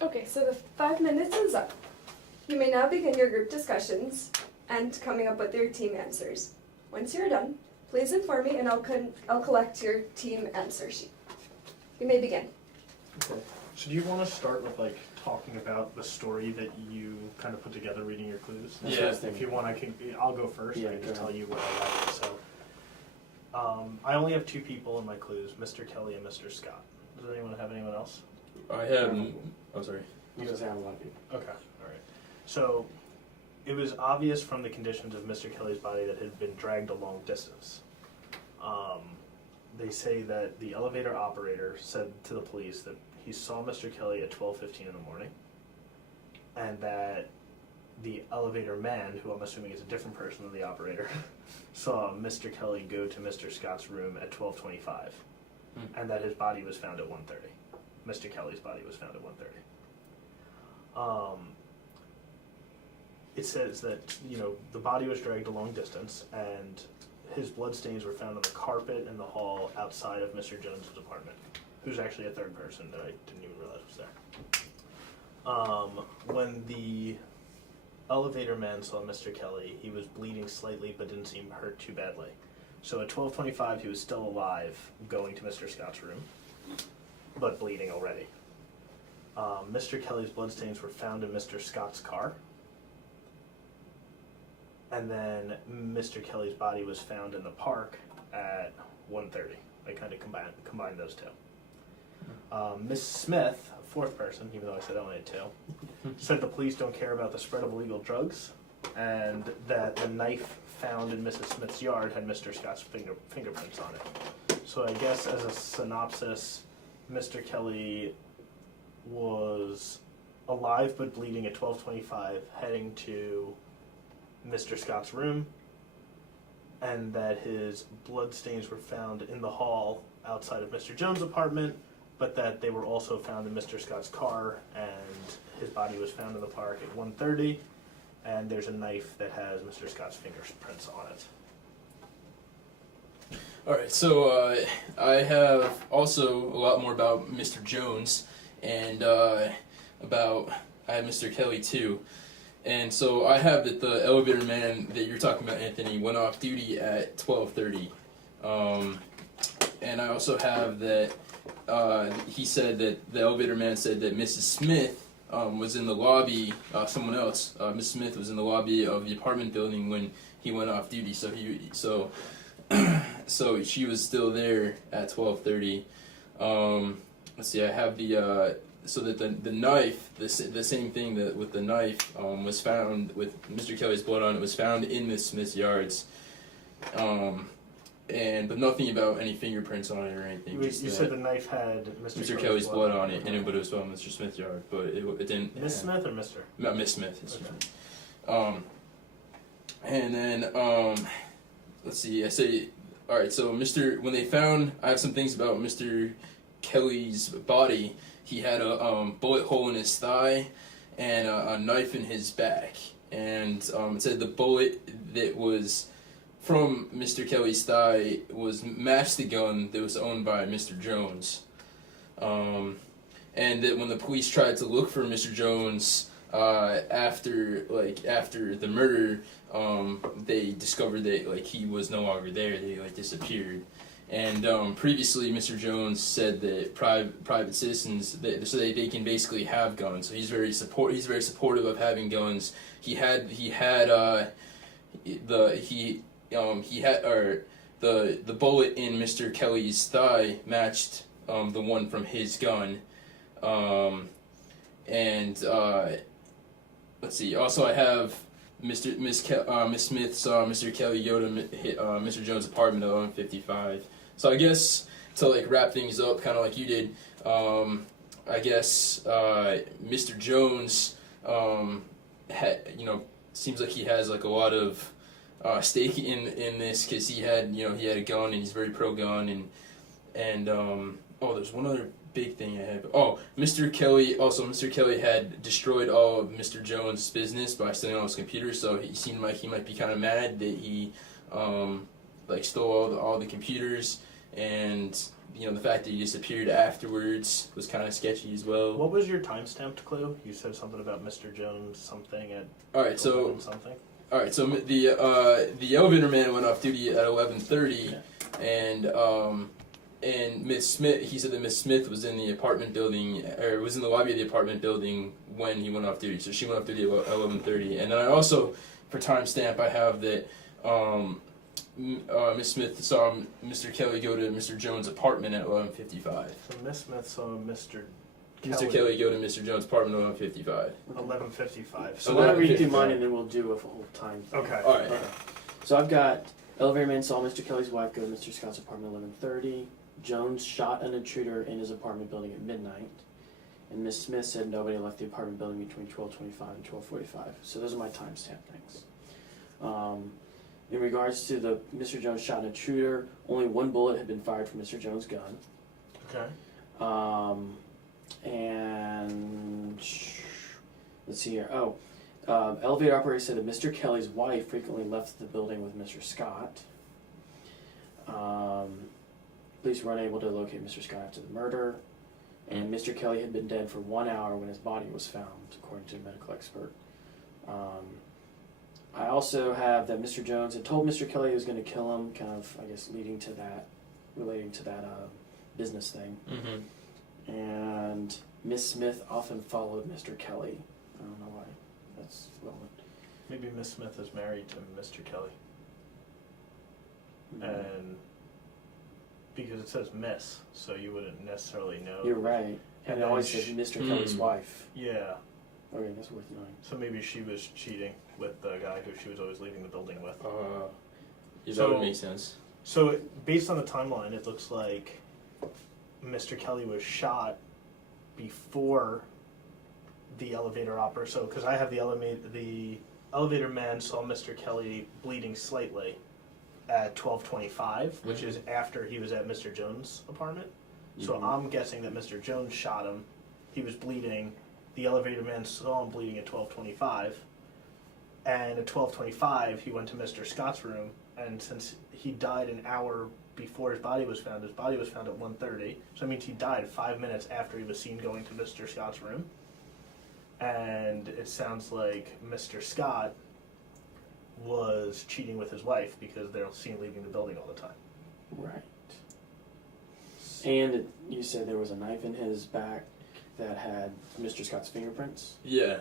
Okay, so the 5 minutes is up. You may now begin your group discussions and coming up with your team answers. Once you're done, please inform me and I'll collect your team answer sheet. You may begin. Okay. So do you want to start with talking about the story that you kind of put together reading your clues? Yeah. If you want, I'll go first. Yeah, I can go tell ahead. you what I got. So I only have 2 people in my clues, Mr. Kelly and Mr. Scott. Does anyone have anyone else? I have. Oh, sorry. He doesn't have a lot of people. Okay, all right. So it was obvious from the conditions of Mr. Kelly's body that it had been dragged a long distance. They say that the elevator operator said to the police that he saw Mr. Kelly at 12:15 in the morning, and that the elevator man, who I'm assuming is a different person than the operator, saw Mr. Kelly go to Mr. Scott's room at 12:25, and that his body was found at 1:30. Mr. Kelly's body was found at 1:30. It says that, the body was dragged a long distance, and his bloodstains were found on the carpet in the hall outside of Mr. Jones's apartment, who's actually a third person that I didn't even realize was there. When the elevator man saw Mr. Kelly, he was bleeding slightly but didn't seem hurt too badly. So at 12:25, he was still alive, going to Mr. Scott's room, but bleeding already. Mr. Kelly's bloodstains were found in Mr. Scott's car. And then Mr. Kelly's body was found in the park at 1:30. I kind of combined those two. Miss Smith, a fourth person, even though I said I only had 2, said the police don't care about the spread of illegal drugs, and that the knife found in Mrs. Smith's yard had Mr. Scott's fingerprints on it. So I guess as a synopsis, Mr. Kelly was alive but bleeding at 12:25, heading to Mr. Scott's room, and that his bloodstains were found in the hall outside of Mr. Jones' apartment, but that they were also found in Mr. Scott's car, and his body was found in the park at 1:30, and there's a knife that has Mr. Scott's fingerprints on it. Alright, so I have also a lot more about Mr. Jones, and I have Mr. Kelly too. And so I have that the elevator man that you're talking about, Anthony, went off duty at 12:30. And I also have that he said that the elevator man said that Mrs. Smith was in the lobby, someone else, Mrs. Smith was in the lobby of the apartment building when he went off duty. So she was still there at 12:30. Let's see, I have so that the knife, the same thing that with the knife was found with Mr. Kelly's blood on it, was found in Miss Smith's yards, but nothing about any fingerprints on it or anything. You said the knife had Mr. Kelly's blood on it, but it was found in Mr. Smith's yard, but it didn't. Miss Smith or Mr.? Not Miss Smith. Okay. And then let's see. I say, all right. So when they found, I have some things about Mr. Kelly's body. He had a bullet hole in his thigh and a knife in his back. And it said the bullet that was from Mr. Kelly's thigh matched the gun that was owned by Mr. Jones. And that when the police tried to look for Mr. Jones after the murder, they discovered that he was no longer there. They disappeared. And previously, Mr. Jones said that private citizens, so they can basically have guns. So he's very supportive of having guns. The bullet in Mr. Kelly's thigh matched the one from his gun. Let's see. Also, I have Miss Smith saw Mr. Kelly go to Mr. Jones' apartment at 11:55. So I guess to wrap things up, kind of like you did, I guess Mr. Jones seems like he has a lot of stake in this, because he had a gun and he's very pro gun, and there's one other big thing I have. Mr. Kelly had destroyed all of Mr. Jones' business by stealing all his computers, so he seemed like he might be kind of mad that he stole all the computers, and the fact that he disappeared afterwards was kind of sketchy as well. What was your time-stamped clue? You said something about Mr. Jones something at All right, so 11 something. the elevator man went off duty at 11:30, and Miss Smith. He said that Miss Smith was in the apartment building, or was in the lobby of the apartment building when he went off duty. So she went off duty at 11:30, and then I also, for timestamp, I have that Miss Smith saw Mr. Kelly go to Mr. Jones' apartment at 11:55. So Miss Smith saw Mr. Mr. Kelly go to Mr. Jones' apartment at 11:55. 11:55. So why don't we do 11:55. mine and then we'll do a whole time thing. Okay. All right. Okay. So I've got elevator man saw Mr. Kelly's wife go to Mr. Scott's apartment at 11:30. Jones shot an intruder in his apartment building at midnight. And Miss Smith said nobody left the apartment building between 12:25 and 12:45. So those are my timestamp things. In regards to the Mr. Jones shot an intruder, only one bullet had been fired from Mr. Jones' gun. Okay. And let's see here. Elevator operator said that Mr. Kelly's wife frequently left the building with Mr. Scott. Police were unable to locate Mr. Scott after the murder. And Mr. Kelly had been dead for 1 hour when his body was found, according to a medical expert. I also have that Mr. Jones had told Mr. Kelly he was going to kill him, kind of, I guess, relating to that business thing. Mm-hmm. And Miss Smith often followed Mr. Kelly. I don't know why that's relevant. Maybe Miss Smith is married to Mr. Kelly, Mm-hmm. and because it says Miss, so you wouldn't necessarily know. You're right. And And it always then says Mr. Kelly's wife. Yeah. Okay, that's worth knowing. So maybe she was cheating with the guy who she was always leaving the building with. Yeah, So- that would make sense. So based on the timeline, it looks like Mr. Kelly was shot before the elevator operator. So because I have the elevator man saw Mr. Kelly bleeding slightly at 12:25, which is after he was at Mr. Jones' apartment. So Mhm. I'm guessing that Mr. Jones shot him. He was bleeding. The elevator man saw him bleeding at 12:25. And at 12:25, he went to Mr. Scott's room. And since he died an hour before his body was found at 1:30. So that means he died 5 minutes after he was seen going to Mr. Scott's room. And it sounds like Mr. Scott was cheating with his wife because they're seen leaving the building all the time. Right. And you said there was a knife in his back that had Mr. Scott's fingerprints? Yeah.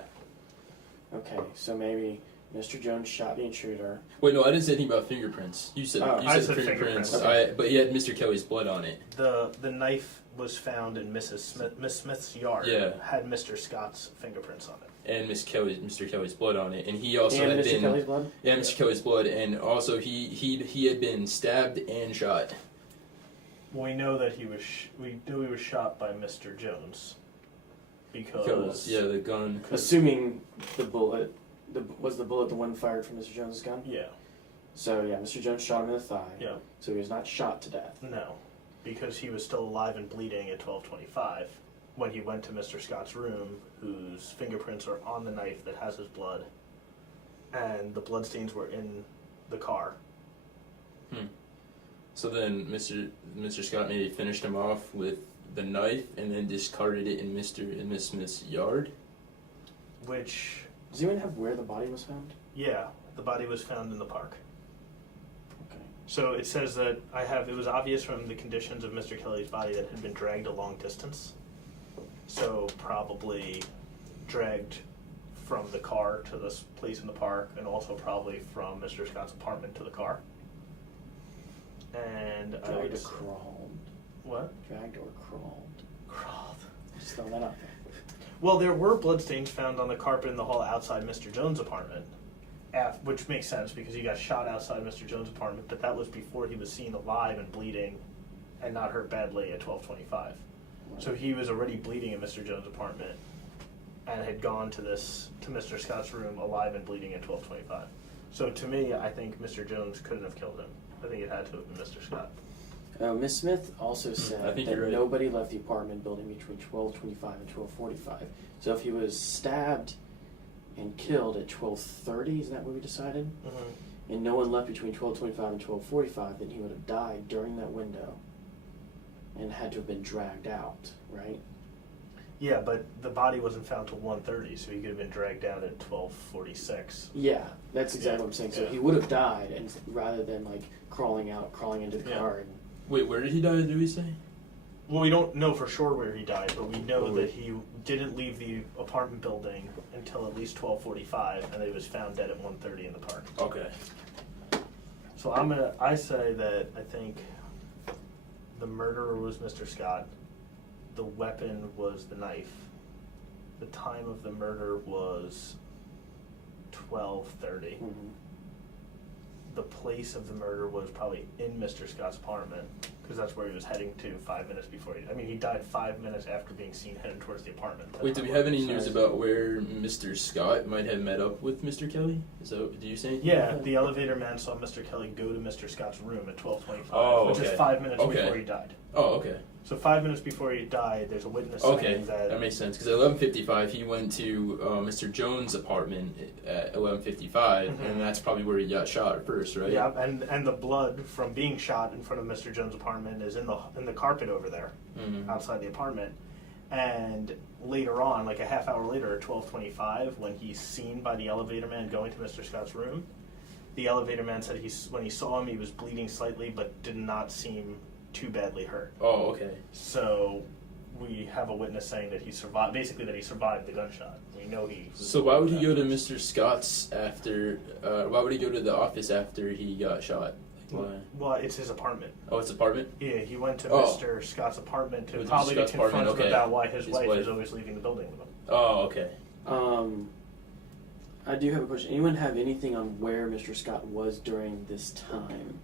Okay, so maybe Mr. Jones shot the intruder. Wait, no, I didn't say anything about fingerprints. You said Oh. you I said said fingerprints. fingerprints. But he had Mr. Kelly's blood on it. The knife was found in Miss Smith's yard. Yeah. Had Mr. Scott's fingerprints on it. And Mr. Kelly's blood on it, and he also And had Mr. been Kelly's blood? Mr. Kelly's blood, and also he had been stabbed and shot. Well, we know that we knew he was shot by Mr. Jones because The gun. Assuming the bullet, was the bullet the one fired from Mr. Jones' gun? yeah, So yeah, Mr. Jones shot him in the thigh. yeah, So he was not shot to death. no, because he was still alive and bleeding at 12:25 when he went to Mr. Scott's room, whose fingerprints are on the knife that has his blood, and the bloodstains were in the car. So then Mr. Scott maybe finished him off with the knife and then discarded it in Miss Smith's yard. Which, Does anyone have where the body was found? yeah, the body was found in the park. Okay. So it says that it was obvious from the conditions of Mr. Kelly's body that it had been dragged a long distance. So probably dragged from the car to this place in the park, and also probably from Mr. Scott's apartment to the car. And I Dragged would or crawled? what? Dragged or crawled? Crawled. Just throw that out there. Well, there were bloodstains found on the carpet in the hall outside Mr. Jones' apartment, which makes sense because he got shot outside Mr. Jones' apartment, but that was before he was seen alive and bleeding and not hurt badly at 12:25. So he was already bleeding in Mr. Jones' apartment and had gone to Mr. Scott's room alive and bleeding at 12:25. So to me, I think Mr. Jones couldn't have killed him. I think it had to have been Mr. Scott. Miss Smith also I said think that you're right. nobody left the apartment building between 12:25 and 12:45. So if he was stabbed and killed at 12:30, is that what we decided? Mm-hmm. And no one left between 12:25 and 12:45, then he would have died during that window. and had to have been dragged out, right? Yeah, but the body wasn't found till 1:30, so he could have been dragged out at 12:46. Yeah, that's exactly what I'm saying. So Yeah. he would have died, and rather than like crawling into the Yeah. car. And Wait, where did he die? Did we say? Well, we don't know for sure where he died, but we know Oh, that he didn't leave the apartment building until at least 12:45, and that he was found dead at 1:30 in the park. Okay. So I say that I think the murderer was Mr. Scott, the weapon was the knife, the time of the murder was 12:30. Mhm. The place of the murder was probably in Mr. Scott's apartment, because that's where he was heading to 5 minutes before he died 5 minutes after being seen heading towards the apartment. Wait, do we have any news about where Mr. Scott might have met up with Mr. Kelly? Do you say anything Yeah, about that? the elevator man saw Mr. Kelly go to Mr. Scott's room at 12:25, Oh, which okay. is 5 minutes Okay. before he died. Oh, okay. So 5 minutes before he died, there's a witness Okay, saying that makes sense. Because at 11:55, he went to Mr. Jones' apartment at 11:55, Mhm. and that's probably where he got shot first, right? Yeah, and the blood from being shot in front of Mr. Jones' apartment is in the carpet over there Mhm. outside the apartment. And later on, like a half hour later, at 12:25, when he's seen by the elevator man going to Mr. Scott's room, the elevator man said when he saw him, he was bleeding slightly, but did not seem too badly hurt. Oh, okay. So we have a witness saying that he survived. Basically, that he survived the gunshot. We know he. So why would he go to Mr. Scott's after? Why would he go to the office after he got shot? Like, why? Well, it's his apartment. Oh, it's apartment. Yeah, he went to Oh. Mr. Scott's apartment to Went to probably Scott's confront him apartment, okay. about why his His wife wife. is always leaving the building with him. Oh, okay. I do have a question. Anyone have anything on where Mr. Scott was during this time?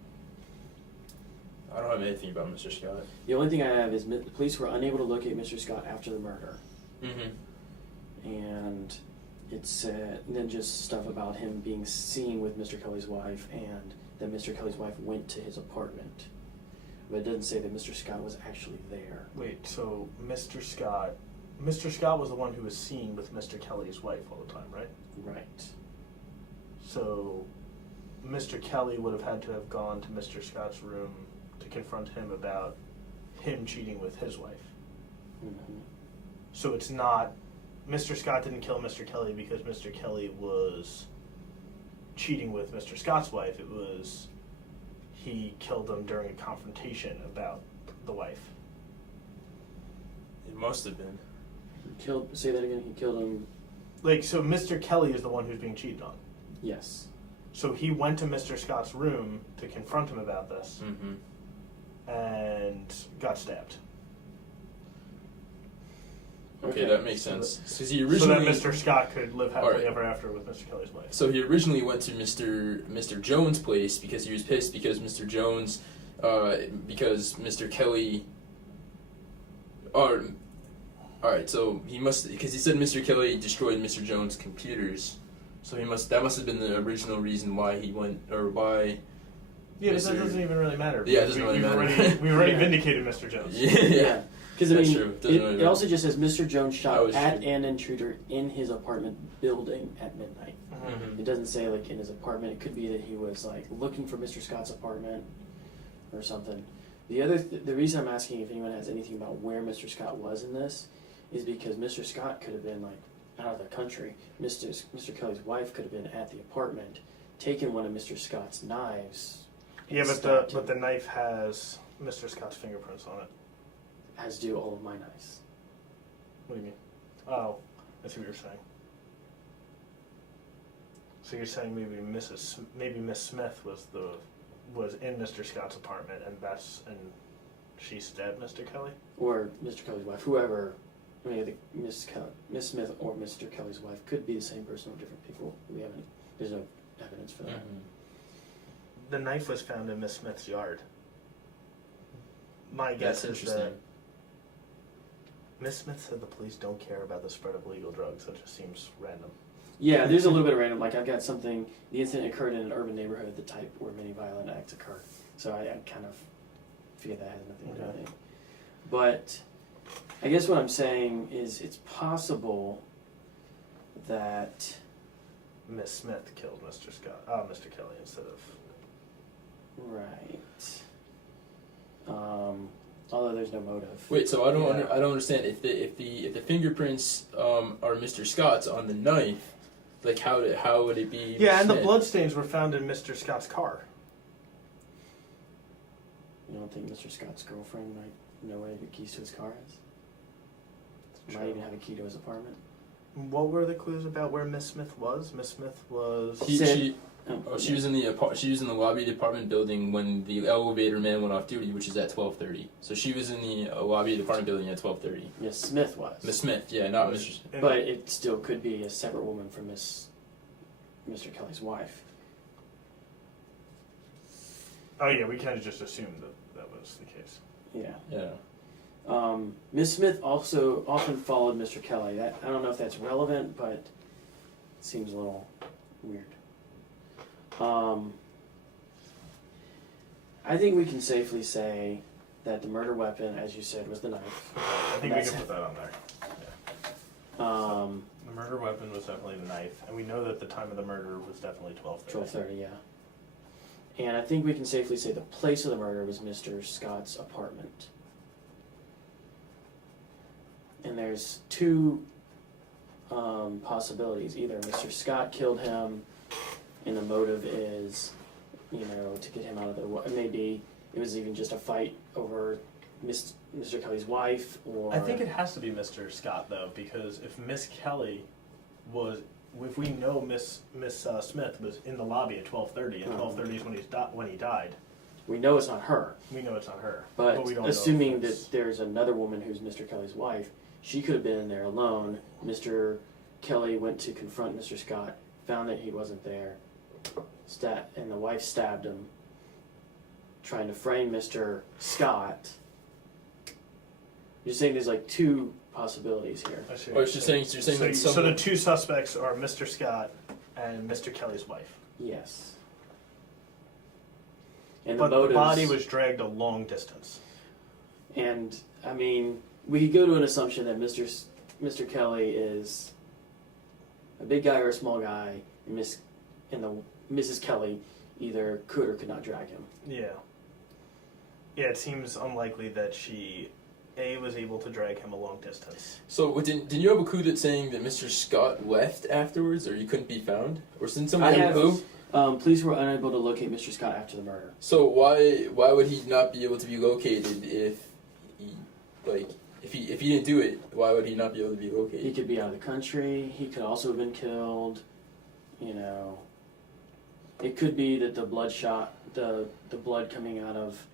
I don't have anything about Mr. Scott. The only thing I have is the police were unable to locate Mr. Scott after the murder, Mm-hmm. and it said, and then just stuff about him being seen with Mr. Kelly's wife, and that Mr. Kelly's wife went to his apartment, but it doesn't say that Mr. Scott was actually there. Wait, so Mr. Scott was the one who was seen with Mr. Kelly's wife all the time, right? Right. So Mr. Kelly would have had to have gone to Mr. Scott's room to confront him about him cheating with his wife. Mm-hmm. So it's not, Mr. Scott didn't kill Mr. Kelly because Mr. Kelly was cheating with Mr. Scott's wife. It was, he killed him during a confrontation about the wife. It must have been. Say that again. He killed him. Like, so Mr. Kelly is the one who's being cheated on. Yes. So he went to Mr. Scott's room to confront him about this Mm-hmm. and got stabbed. Okay, that makes sense. Because he So originally. that Mr. Scott could live happily Alright. ever after with Mr. Kelly's wife. So he originally went to Mr. Jones' place because he was pissed because Mr. Jones, because Mr. Kelly. All right. So he must, because he said Mr. Kelly destroyed Mr. Jones' computers. So that must have been the original reason why he went, or why. Yeah, but that Mr. doesn't even really matter. Yeah, it because doesn't really we've matter. We've already Yeah. vindicated Mr. Jones. Yeah. Because I That's mean, true. Doesn't really it matter. also just says Mr. Jones That shot was at true. an intruder in his apartment building at midnight. Mhm. It doesn't say like in his apartment. It could be that he was like looking for Mr. Scott's apartment or something. The reason I'm asking if anyone has anything about where Mr. Scott was in this is because Mr. Scott could have been like out of the country. Mr. Kelly's wife could have been at the apartment, taken one of Mr. Scott's knives. and Yeah, stabbed him, but the knife has Mr. Scott's fingerprints on it. as do all of my knives. What do you mean? Oh, I see what you're saying. So you're saying maybe Miss Smith was in Mr. Scott's apartment and she stabbed Mr. Kelly? Or Mr. Kelly's wife, whoever. I mean, Miss Smith or Mr. Kelly's wife could be the same person or different people. There's no evidence for that. Mhm. The knife was found in Miss Smith's yard. My That's guess is that interesting. Miss Smith said the police don't care about the spread of illegal drugs. That just seems random. Yeah, there's a little bit of random. Like I've got something. The incident occurred in an urban neighborhood, the type where many violent acts occur. So I kind of figured that has nothing to do with it. But I guess what I'm saying is it's possible that Miss Smith killed Mr. Kelly instead of. right. although there's no motive. Wait, so I don't Yeah. I don't understand if the fingerprints are Mr. Scott's on the knife, like how would it be? Yeah, and the Smith? bloodstains were found in Mr. Scott's car. You don't think Mr. Scott's girlfriend might know where the keys to his car is? Might True. even have a key to his apartment. What were the clues about where Miss Smith was? Miss Smith was. She was in the lobby department building when the elevator man went off duty, which is at 12:30. So she was in the lobby department building at 12:30. Miss Smith was. Miss Smith, yeah, not Mr. But it still could be a separate woman from Mr. Kelly's wife. Oh yeah, we kind of just assumed that was the case. Yeah. Yeah. Miss Smith also often followed Mr. Kelly. I don't know if that's relevant, but it seems a little weird. I think we can safely say that the murder weapon, as you said, was the knife. I think That's we can put that on there. The murder weapon was definitely the knife, and we know that the time of the murder was definitely 12:30. 12:30, yeah. And I think we can safely say the place of the murder was Mr. Scott's apartment. And there's two possibilities. Either Mr. Scott killed him, and the motive is, to get him out of the. Maybe it was even just a fight over Mr. Kelly's wife, or. I think it has to be Mr. Scott though, because if Miss Kelly was, if we know Miss Smith was in the lobby at 12:30, and 12:30 is when he died. We know it's not her. We know it's not her. But we don't know assuming if it's- that there's another woman who's Mr. Kelly's wife, she could have been in there alone. Mr. Kelly went to confront Mr. Scott, found that he wasn't there, and the wife stabbed him, trying to frame Mr. Scott. You're saying there's like two possibilities here. I see Oh, what you're saying that so someone. the two suspects are Mr. Scott and Mr. Kelly's wife. Yes. And But the motives, body was dragged a long distance. And I mean, we could go to an assumption that Mr. Kelly is a big guy or a small guy, and Mrs. Kelly either could or could not drag him. Yeah. Yeah, it seems unlikely that she was able to drag him a long distance. So didn't you have a clue that's saying that Mr. Scott left afterwards, or he couldn't be found, or didn't someone I have a have- clue? Police were unable to locate Mr. Scott after the murder. So why would he not be able to be located if he didn't do it? Why would he not be able to be He located? could be out of the country. He could also have been killed. It could be that the blood coming out of.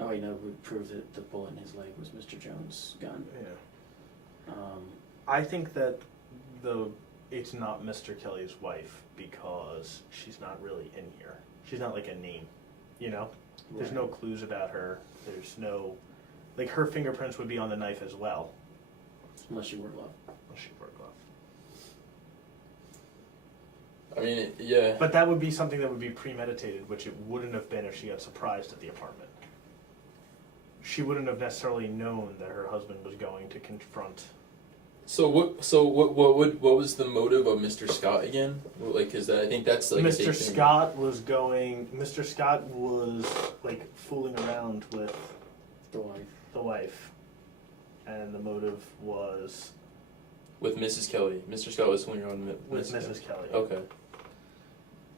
Oh wait, no, would prove that the bullet in his leg was Mr. Jones' gun. Yeah. I think that it's not Mr. Kelly's wife because she's not really in here. She's not like a name, There's Right. no clues about her. There's no, her fingerprints would be on the knife as well. Unless you wore a glove. Unless she wore a glove. I mean, yeah. But that would be something that would be premeditated, which it wouldn't have been if she got surprised at the apartment. She wouldn't have necessarily known that her husband was going to confront. So what was the motive of Mr. Scott again? Because I think that's like a Mr. big thing. Mr. Scott was fooling around with The wife. the wife, and the motive was With Mrs. Kelly. Mr. Scott was fooling around with Kelly. Mrs. Kelly. Okay.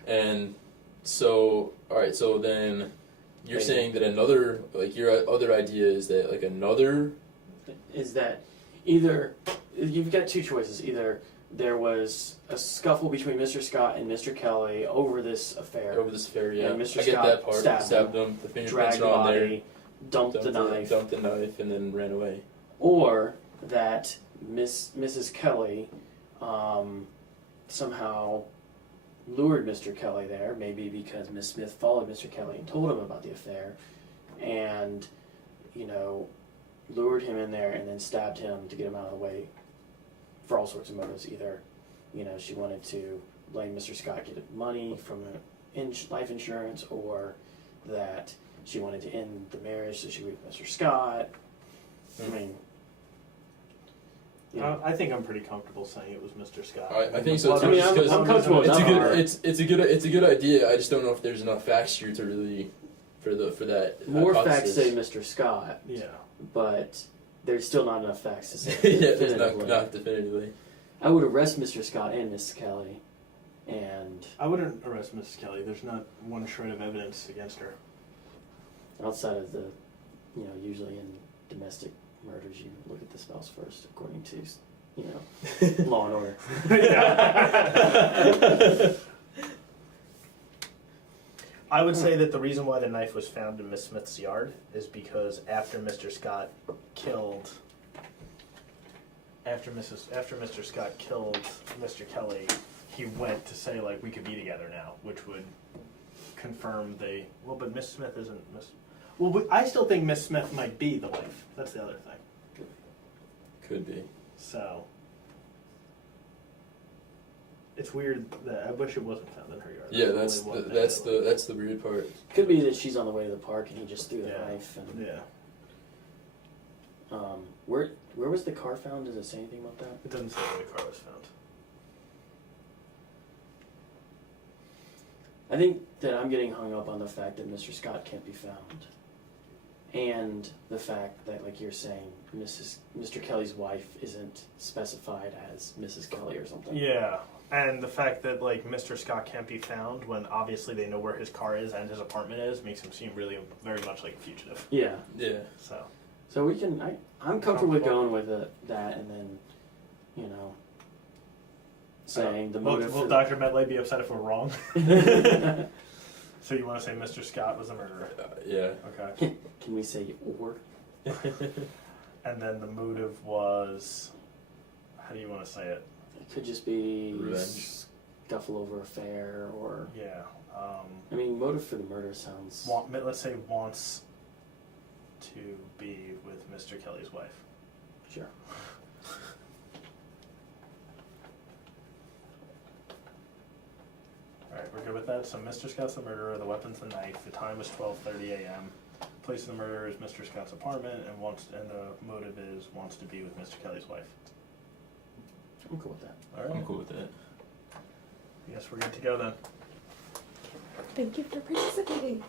And so, alright, so then you're Maybe. saying that another, your other idea is that, another. Is that either you've got two choices. Either there was a scuffle between Mr. Scott and Mr. Kelly over this affair, Over this affair, yeah. And Mr. I get Scott that part. stabbed him. The fingerprints dragged the are on there. body, dumped the knife, Dumped the knife, and then ran away. or that Mrs. Kelly somehow lured Mr. Kelly there, maybe because Miss Smith followed Mr. Kelly and told him about the affair, and lured him in there and then stabbed him to get him out of the way for all sorts of motives. Either she wanted to blame Mr. Scott, get money from life insurance, or that she wanted to end the marriage so she would with Mr. Scott. I mean, I think I'm pretty comfortable saying it was Mr. Scott. I think so too. I mean, I'm because comfortable with it's a that good part. it's a good idea. I just don't know if there's enough facts here to really for that. More facts hypothesis. say Mr. Scott, Yeah. but there's still not enough facts to say Yeah, there's definitively. not definitively. I would arrest Mr. Scott and Miss Kelly, and I wouldn't arrest Mrs. Kelly. There's not one shred of evidence against her. outside of the, usually in domestic murders, you look at the spouse first, according to, Law and Order. I would say that the reason why the knife was found in Miss Smith's yard is because after Mr. Scott killed Mr. Kelly, he went to say like we could be together now, which would confirm but Miss Smith isn't Miss. Well, but I still think Miss Smith might be the wife. That's the other thing. Could be. So it's weird that I wish it wasn't found in her yard. Yeah, the that's only one that's that- that's the weird part. Could be that she's on the way to the park and he just threw the Yeah. knife. And Yeah, where was the car found? Does it say anything about that? it doesn't say where the car was found. I think that I'm getting hung up on the fact that Mr. Scott can't be found, and the fact that, like you're saying, Mr. Kelly's wife isn't specified as Mrs. Kelly or something. Yeah, and the fact that like Mr. Scott can't be found when obviously they know where his car is and his apartment is makes him seem really very much like a fugitive. Yeah. Yeah. So we can. I'm comfortable with going with that, and then, saying the motive. Will for Dr. Medley be upset if we're wrong? So you want to say Mr. Scott was the murderer? Yeah. Okay. Can we say or? And then the motive was, how do you want to say it? It could just be Revenge. scuffle over affair, or Yeah. I mean, motive for the murder sounds. Let's say wants to be with Mr. Kelly's wife. Sure. Alright, we're good with that. So Mr. Scott's the murderer, the weapon's the knife, the time was 12:30 a.m. Place of the murder is Mr. Scott's apartment, and the motive is wants to be with Mr. Kelly's wife. I'm cool with that. I'm Alright, cool with that. I guess we're good to go then. Thank you for participating.